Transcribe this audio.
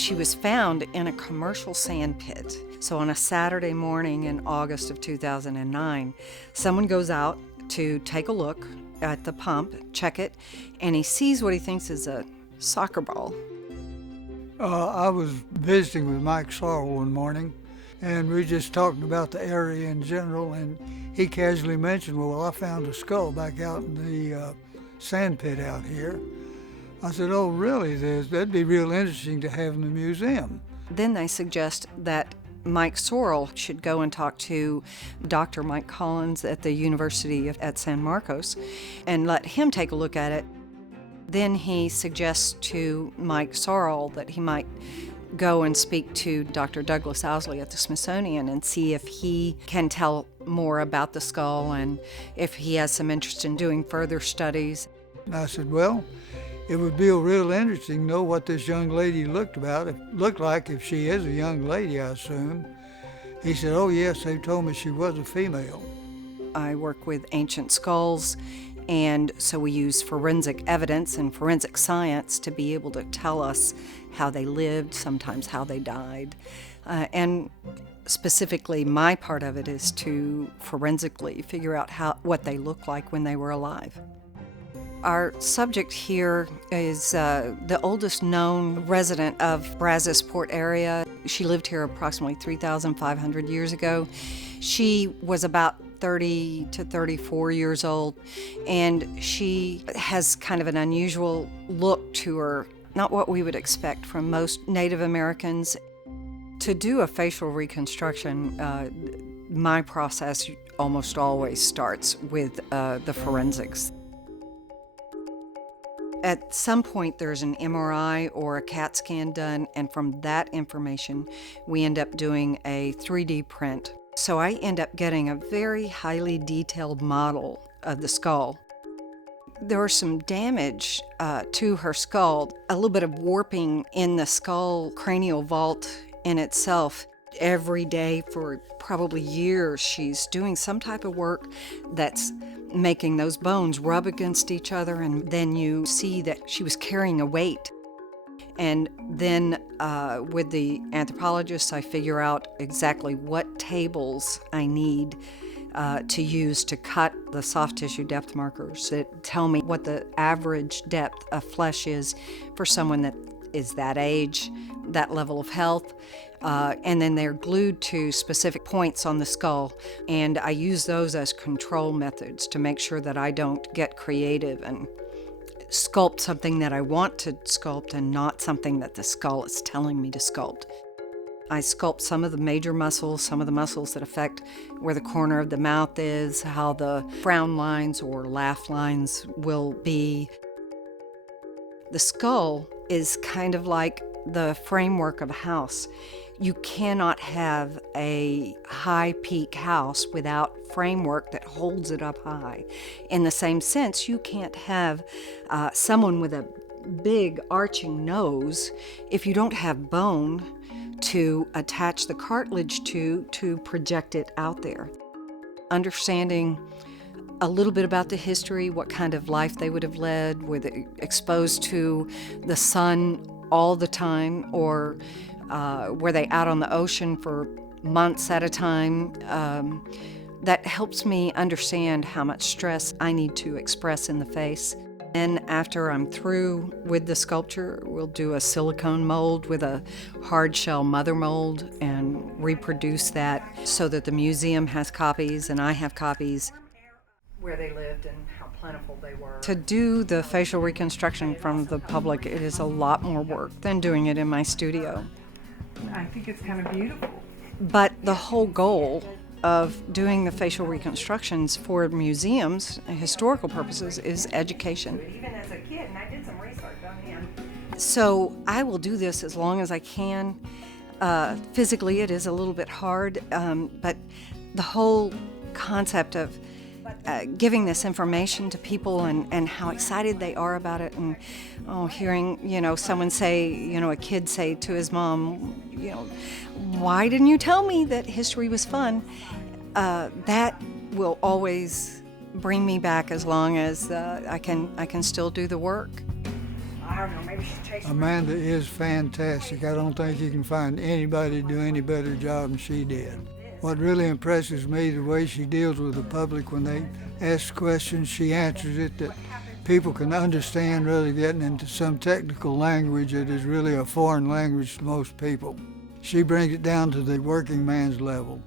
She was found in a commercial sand pit. So on a Saturday morning in August of 2009, someone goes out to take a look at the pump, check it, and he sees what he thinks is a soccer ball. I was visiting with Mike Sorrell one morning, and we were just talking about the area in general, and he casually mentioned, well, I found a skull back out in the sand pit out here. I said, oh, really? That'd be real interesting to have in the museum. Then they suggest that Mike Sorrell should go and talk to Dr. Mike Collins at the University at San Marcos and let him take a look at it. Then he suggests to Mike Sorrell that he might go and speak to Dr. Douglas Owsley at the Smithsonian and see if he can tell more about the skull and if he has some interest in doing further studies. And I said, well, it would be real interesting to know what this young lady looked like, if she is a young lady, I assume. He said, oh yes, they told me she was a female. I work with ancient skulls, and so we use forensic evidence and forensic science to be able to tell us how they lived, sometimes how they died. And specifically, my part of it is to forensically figure out what they looked like when they were alive. Our subject here is the oldest known resident of Brazosport area. She lived here approximately 3,500 years ago. She was about 30 to 34 years old, and she has kind of an unusual look to her, not what we would expect from most Native Americans. To do a facial reconstruction, my process almost always starts with the forensics. At some point, there's an MRI or a CAT scan done, and from that information, we end up doing a 3D print. So I end up getting a very highly detailed model of the skull. There was some damage to her skull, a little bit of warping in the skull cranial vault in itself. Every day for probably years, she's doing some type of work that's making those bones rub against each other, and then you see that she was carrying a weight. And then with the anthropologists, I figure out exactly what tables I need to use to cut the soft tissue depth markers that tell me what the average depth of flesh is for someone that is that age, that level of health. And then they're glued to specific points on the skull, and I use those as control methods to make sure that I don't get creative and sculpt something that I want to sculpt and not something that the skull is telling me to sculpt. I sculpt some of the major muscles, some of the muscles that affect where the corner of the mouth is, how the frown lines or laugh lines will be. The skull is kind of like the framework of a house. You cannot have a high peak house without framework that holds it up high. In the same sense, you can't have someone with a big arching nose if you don't have bone to attach the cartilage to project it out there. Understanding a little bit about the history, what kind of life they would have led, were they exposed to the sun all the time, or were they out on the ocean for months at a time? That helps me understand how much stress I need to express in the face. And after I'm through with the sculpture, we'll do a silicone mold with a hard shell mother mold and reproduce that so that the museum has copies and I have copies. Where they lived and how plentiful they were. To do the facial reconstruction from the public, it is a lot more work than doing it in my studio. I think it's kind of beautiful. But the whole goal of doing the facial reconstructions for museums and historical purposes is education. Even as a kid, and I did some research on him. So I will do this as long as I can. Physically, it is a little bit hard, but the whole concept of giving this information to people and how excited they are about it, and hearing someone say, a kid say to his mom, why didn't you tell me that history was fun? That will always bring me back as long as I can still do the work. I don't know, maybe she's chasing. Amanda is fantastic. I don't think you can find anybody do any better job than she did. What really impresses me, the way she deals with the public when they ask questions, she answers it that people can understand, really getting into some technical language that is really a foreign language to most people. She brings it down to the working man's level.